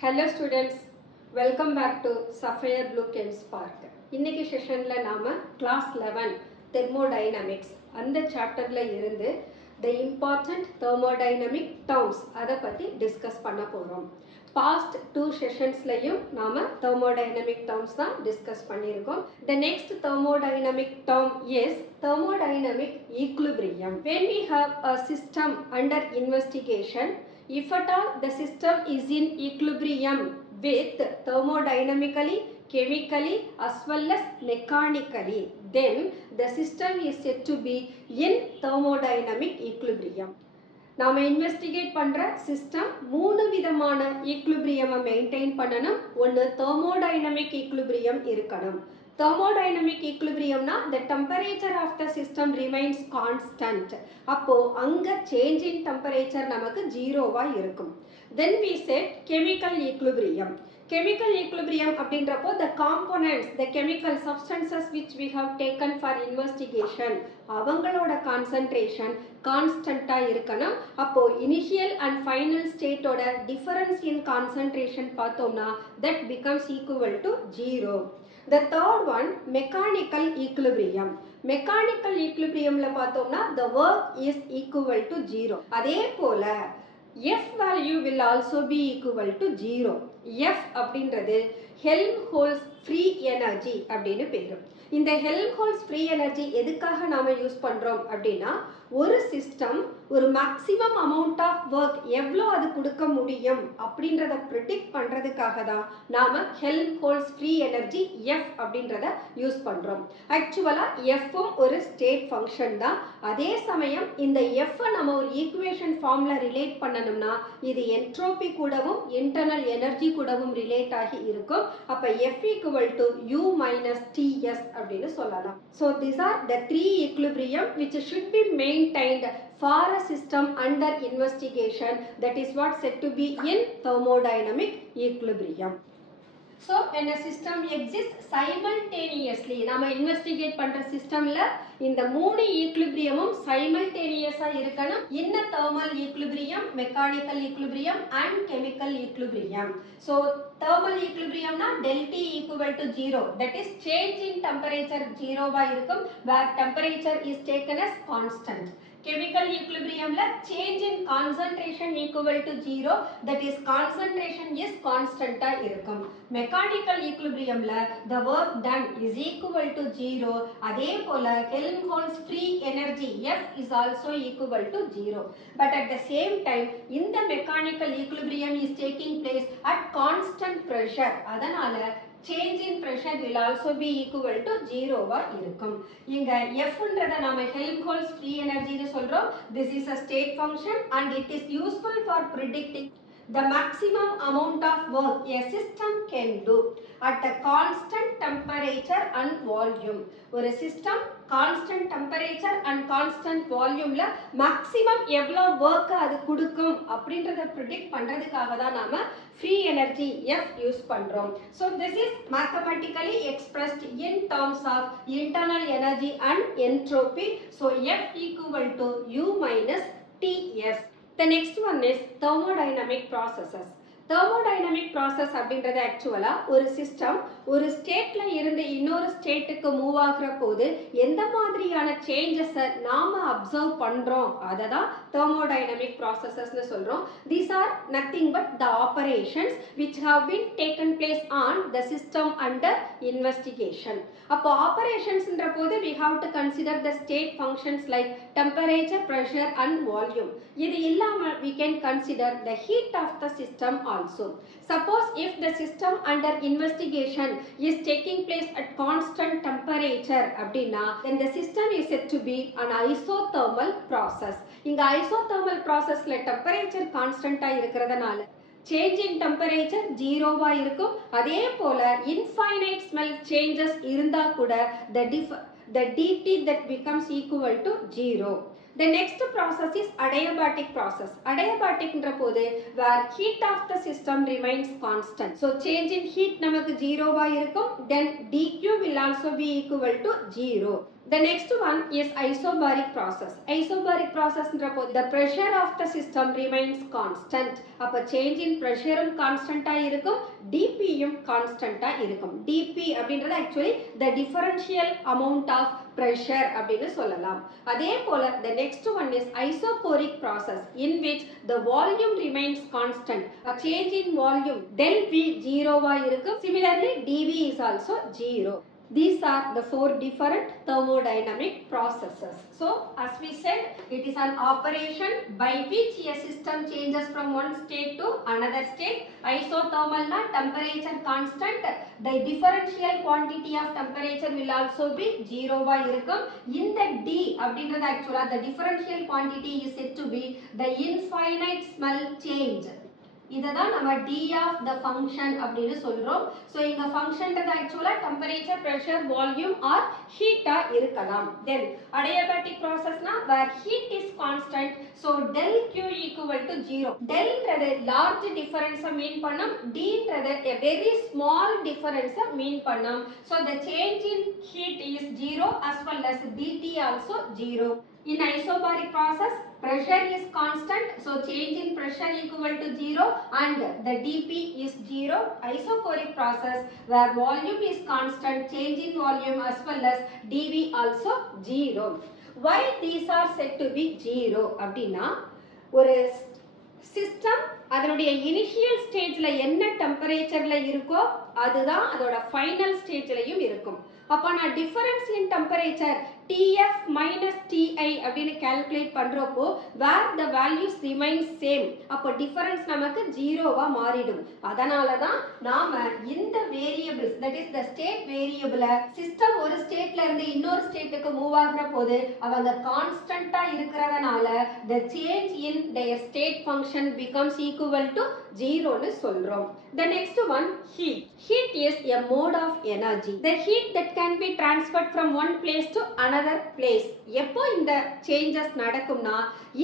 Hello students, welcome back to Sapphire Blue Ken Spark. இன்னைக்கு செஷன்ல நாம class 11 thermodynamics அந்த சாப்டர்ல இருந்து the important thermodynamic terms அதை பத்தி டிஸ்கஸ் பண்ண போறோம். Past two sessionsலையும் நாம thermodynamic terms தான் டிஸ்கஸ் பண்ணியிருக்கோம். The next thermodynamic term is thermodynamic equilibrium. When we have a system under investigation, if at all the system is in equilibrium with thermodynamically, chemically as well as mechanically, then the system is said to be in thermodynamic equilibrium. நாம இன்வெஸ்டிகேட் பண்ற சிஸ்டம் மூணு விதமான ஈக்குலிபிரியமை மெயின்டைன் பண்ணணும். ஒன்று thermodynamic equilibrium இருக்கணும். thermodynamic equilibriumனா the temperature of the system remains constant. அப்போ அங்க change in temperature நமக்கு ஜீரோவா இருக்கும். Then we said chemical equilibrium. Chemical equilibrium அப்படின்றப்போ the components, the chemical substances which we have taken for investigation, அவங்களோட concentration கான்ஸ்டண்டா இருக்கணும். அப்போ இனிஷியல் அண்ட் ஃபைனல் ஸ்டேட்டோட டிஃபரன்ஸ் இன் கான்சன்ட்ரேஷன் பார்த்தோம்னா that becomes equal to 0. The third one, mechanical equilibrium. Mechanical equilibriumல பார்த்தோம்னா the work is equal to 0. அதே போல F value will also be equal to 0. F அப்படின்றது Helmholtz free energy அப்படின்னு பேரு. இந்த Helmholtz free energy எதுக்காக நாம யூஸ் பண்றோம் அப்படின்னா, ஒரு சிஸ்டம் ஒரு மேக்ஸிமம் அமௌண்ட் ஆஃப் ஒர்க் எவ்வளோ அது கொடுக்க முடியும் அப்படின்றத ப்ரிடிக்ட் பண்றதுக்காக தான் நாம Helmholtz free energy F அப்படின்றத யூஸ் பண்றோம். ஆக்சுவலா Fம் ஒரு ஸ்டேட் ஃபங்க்ஷன் தான். அதே சமயம் இந்த F நம்ம ஒரு ஈக்குவேஷன் ஃபார்ம்ல ரிலேட் பண்ணணும்னா இது என்ட்ரோபி கூடவும் இன்டர்னல் எனர்ஜி கூடவும் ரிலேட் ஆகி இருக்கும். அப்ப F equal to U minus TS அப்படின்னு சொல்லலாம். So these are the three equilibrium which should be maintained for a system under investigation, that is what said to be in thermodynamic equilibrium. So when a system exists simultaneously, நாம இன்வெஸ்டிகேட் பண்ற சிஸ்டம்ல இந்த மூணு ஈக்குலிபிரியமும் சைமல்டேனியஸா இருக்கணும். in a thermal equilibrium, mechanical equilibrium and chemical equilibrium. So thermal equilibrium na del T equal to 0, that is change in temperature 0 வா இருக்கும், where temperature is taken as constant. Chemical equilibrium la change in concentration equal to 0, that is concentration is constant ah irukum. Mechanical equilibrium la the work done is equal to 0. அதே போல Helmholtz free energy F is also equal to 0. But at the same time in the mechanical equilibrium is taking place at constant pressure. அதனால change in pressure will also be equal to 0 வா இருக்கும். இங்க F ன்றத நாம Helmholtz free energy னு சொல்றோம். This is a state function and it is useful for predicting the maximum amount of work a system can do at a constant temperature and volume. ஒரு system constant temperature and constant வால்யூம்ல maximum எவ்வளோ work அது கொடுக்கும் அப்படின்றத predict பண்றதுக்காக தான் நாம free energy F use பண்றோம். So this is mathematically expressed in terms of internal energy and entropy. So F equal to U minus TS. The next one is thermodynamic processes. thermodynamic process அப்படின்றது ஆக்சுவலா ஒரு சிஸ்டம் ஒரு ஸ்டேட்ல இருந்து இன்னொரு ஸ்டேட்டுக்கு மூவ் ஆகுற போது எந்த மாதிரியான சேஞ்சஸ் நாம அப்சர்வ் பண்றோம் அதை தான் thermodynamic processes னு சொல்றோம். These are nothing but the operations which have been taken place on the system under investigation. அப்போ ஆபரேஷன்ஸ்ன்ற போது we have to consider the state functions like temperature, pressure and volume. இது இல்லாம we can consider the heat of the system also. Suppose if the system under investigation is taking place at constant temperature அப்படின்னா then the system is said to be an isothermal process. இங்க isothermal processல temperature கான்ஸ்டன்ட்டா இருக்கிறதுனால change in temperature 0 வா இருக்கும். அதே போல infinite smell changes இருந்தா கூட the dt that becomes equal to 0. The next process is adiabatic process. Adiabatic ன்ற போது where heat of the system remains constant. So change in heat நமக்கு 0 வா இருக்கும். Then dq will also be equal to 0. The next one is isobaric process. Isobaric process the pressure of the system remains constant. அப்ப change in pressure constant இருக்கும், dp constant இருக்கும். dp அப்படின்றது actually the differential amount of pressure அப்படின்னு சொல்லலாம். அதே போல the next one is isochoric process in which the volume remains constant. A change in volume del v 0 இருக்கும். Similarly dv is also 0. These are the four different thermodynamic processes. So, as we said, it is an operation by which a system changes from one state to another state. Isothermal na temperature constant. The differential quantity of temperature will also be 0 va irukum. In the D, அப்படின்றது actually the differential quantity is said to be the infinite smell change. இதுதான் நம்ம d of the function அப்படினு சொல்றோம். So இங்க ஃபங்க்ஷன்றது actually temperature, pressure, volume or ஹீட்டா இருக்கலாம். then adiabatic processனா where heat is constant, so del q equal to 0. del ன்றது large difference மீன் பண்ணும், d ன்றது a very small difference மீன் பண்ணும். so the change in heat is 0 as well as dt also 0. In isobaric process, pressure is constant, so change in pressure equal to 0 and the dp is 0. Isochoric process where volume is constant, change in volume as well as dv also 0. Why these are said to be 0 அப்படினா ஒரு சிஸ்டம் அதனுடைய இனிஷியல் ஸ்டேஜ்ல என்ன டெம்பரேச்சர்ல இருக்கோ அதுதான் அதோட ஃபைனல் ஸ்டேஜ்லயும் இருக்கும். அப்ப நான் டிஃபரன்ஸ் இன் டெம்பரேச்சர் TF minus TI அப்படின்னு கால்குலேட் பண்றப்போ where the values remain same, அப்போ டிஃபரன்ஸ் நமக்கு 0வா மாறிடும். அதனால தான் நாம இந்த variables, that is the state variable, system ஒரு ஸ்டேட்ல இருந்து இன்னொரு ஸ்டேட்டுக்கு மூவ் ஆகுற போது அவங்க கான்ஸ்டன்ட்டா இருக்கிறதனால the change in their state function becomes equal to 0 னு சொல்றோம். The next one, heat. Heat is a mode of energy. The heat that can be transferred from one place to another place. எப்போ இந்த changes நடக்கும்னா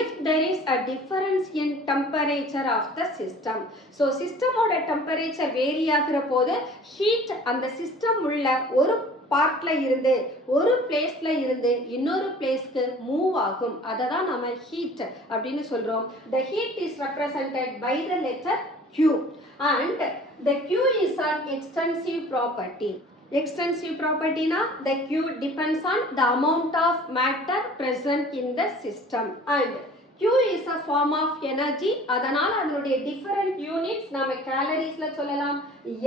if there is a difference in temperature of the system. So system ஓட temperature vary ஆகுற போது heat அந்த system உள்ள ஒரு பார்ட்ல இருந்து ஒரு பிளேஸ்ல இருந்து இன்னொரு பிளேஸ்க்கு மூவ் ஆகும். அததான் நாம ஹீட் அப்படினு சொல்றோம். The heat is represented by the letter Q and the Q is an extensive property. Extensive property na the Q depends on the amount of matter present in the system and Q is a form of energy. அதனால அதனுடைய different units நாம calories ல சொல்லலாம்,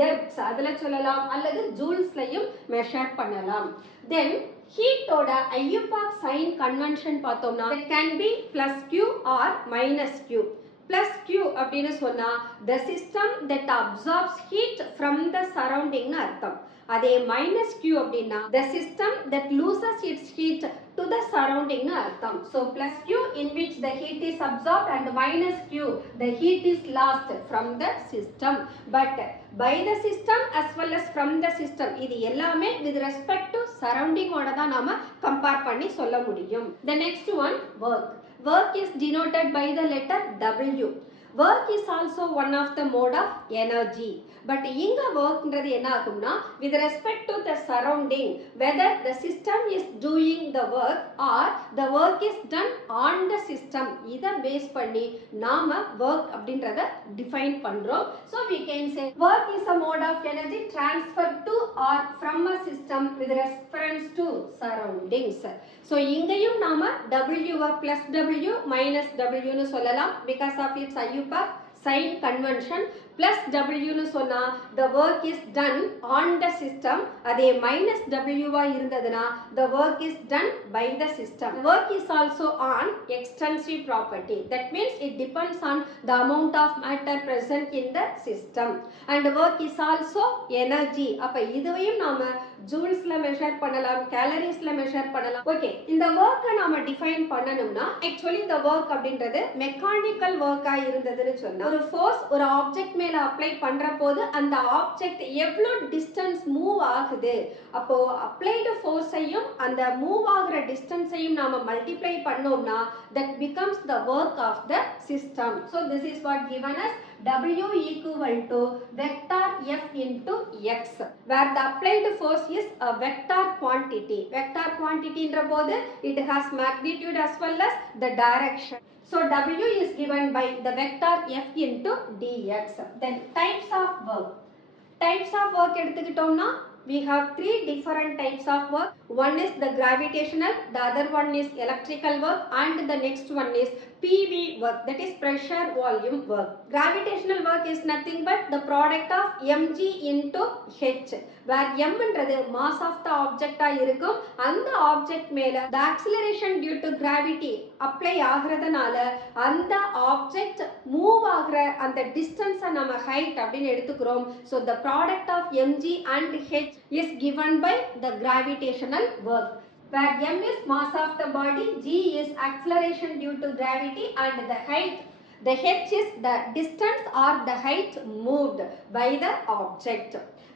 ergs அதுல சொல்லலாம் அல்லது joules-லயும் measure பண்ணலாம். Then heat ஓட IUPAC sign convention பார்த்தோம்னா it can be plus Q or minus Q. Plus Q அப்படின்னு சொன்னா the system that absorbs heat from the surrounding னு அர்த்தம். அதே minus Q அப்படின்னா the system that loses its heat to the surrounding னு அர்த்தம். So plus Q in which the heat is absorbed and minus Q the heat is lost from the system. But by the system as well as from the system இது எல்லாமே with respect to surrounding ஓட தான் நாம கம்பேர் பண்ணி சொல்ல முடியும். The next one, work. Work is denoted by the letter W. Work is also one of the mode of energy. But இங்க workன்றது என்ன ஆகும்னா with respect to the surrounding, whether the system is doing the work or the work is done on the system, இத பேஸ் பண்ணி நாம work அப்படின்றத define பண்றோம். So we can say work is a mode of energy transferred to or from a system with reference to surroundings. So இங்கேயும் நாம W plus W minus W னு சொல்லலாம் because of its IUPAC sign convention. plus W னு சொன்னா the work is done on the system. அதே minus W வா இருந்ததுனா the work is done by the system. Work is also on extensive property. That means it depends on the amount of matter present in the system. And work is also energy. அப்ப இதுவையும் நாம ஜூல்ஸ்ல மெஷர் பண்ணலாம், கேலரிஸ்ல மெஷர் பண்ணலாம். ஓகே, இந்த ஒர்க்கை நாம டிஃபைன் பண்ணணும்னா ஆக்சுவலி இந்த ஒர்க் அப்படின்றது மெக்கானிக்கல் ஒர்க்கா இருந்ததுன்னு சொன்னா ஒரு ஃபோர்ஸ் ஒரு ஆப்ஜெக்ட் மேல அப்ளை பண்ற போது அந்த ஆப்ஜெக்ட் எவ்வளவு டிஸ்டன்ஸ் மூவ் ஆகுது, அப்போ அப்ளைடு ஃபோர்ஸையும் அந்த மூவ் ஆகுற டிஸ்டன்ஸையும் நாம மல்டிப்ளை பண்ணோம்னா that becomes the work of the system. So this is what given as W equal to vector F into X, where the applied force is a vector quantity. Vector quantity in the it has magnitude as well as the direction. So W is given by the vector F into dx. Then types of work. Types of work எடுத்துக்கிட்டோம்னா we have three different types of work. One is the gravitational, the other one is electrical work, and the next one is PV work, that is pressure volume work. Gravitational work is nothing but the product of mg into h, where m என்றது mass of the object இருக்கும். அந்த object மேல the acceleration due to gravity apply ஆகிறதுனால அந்த object move ஆகிற அந்த distance நம்ம height அப்படின்னு எடுத்துக்கிறோம். So the product of mg and h is given by the gravitational work, where m is mass of the body, g is acceleration due to gravity, and the height, the h is the distance or the height moved by the object.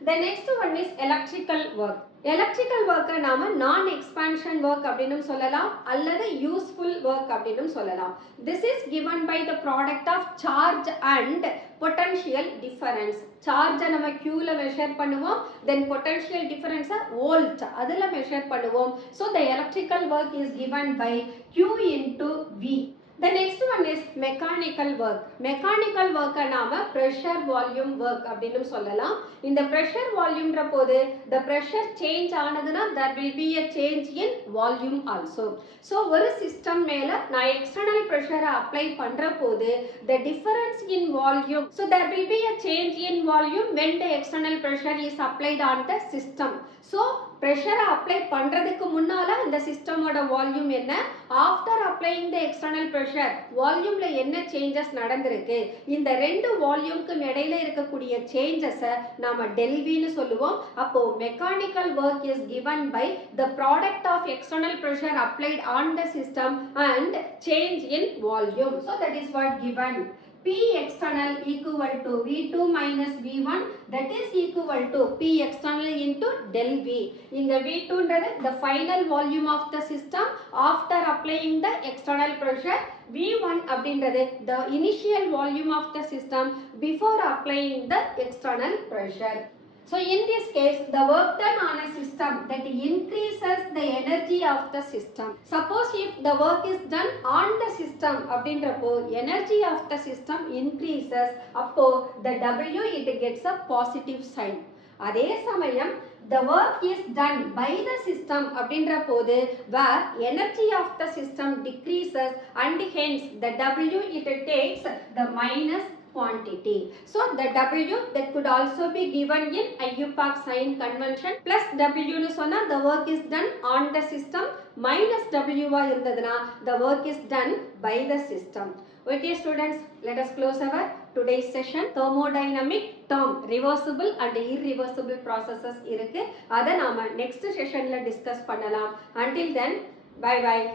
The next one is electrical work. Electrical work நாம non expansion work அப்படினும் சொல்லலாம் அல்லது useful work அப்படினும் சொல்லலாம். This is given by the product of charge and potential difference. Charge நம்ம Q ல measure பண்ணுவோம், then potential difference volt அதுல measure பண்ணுவோம். So the electrical work is given by Q into V. The next one is mechanical work. Mechanical work நாம pressure volume work அப்படினும் சொல்லலாம். இந்த pressure volume போது the pressure change ஆனதுனா there will be a change in volume also. So ஒரு system மேல நான் external pressure apply பண்ற போது the difference in volume, so there will be a change in volume when the external pressure is applied on the system. So pressure apply பண்றதுக்கு முன்னால இந்த system ஓட volume என்ன, after applying the external pressure volume ல என்ன changes நடந்திருக்கு, இந்த ரெண்டு வால்யூம்க்கு இடையில இருக்கக்கூடிய changes நாம del V னு சொல்லுவோம். அப்போ mechanical work is given by the product of external pressure applied on the system and change in volume. So that is what given. P external equal to V2 minus V1, that is equal to P external into del V. இங்க V2 ன்றது the final volume of the system after applying the external pressure. V1 அப்படின்றது the initial volume of the system before applying the external pressure. So in this case, the work done on a system that increases the energy of the system. Suppose if the work is done on the system, அப்படின்றப்போ energy of the system increases, அப்போ the W it gets a positive sign. அதே சமயம் the work is done by the system அப்படின்ற போது where energy of the system decreases and hence the W it takes the minus quantity. So the W that could also be given in IUPAC sign convention. Plus W னு சொன்னா the work is done on the system, minus W வா இருந்ததுனா the work is done by the system. Okay students, let us close our today's session. Thermodynamic term reversible and irreversible processes இருக்கு, அத நாம next sessionல discuss பண்ணலாம். Until then, bye bye.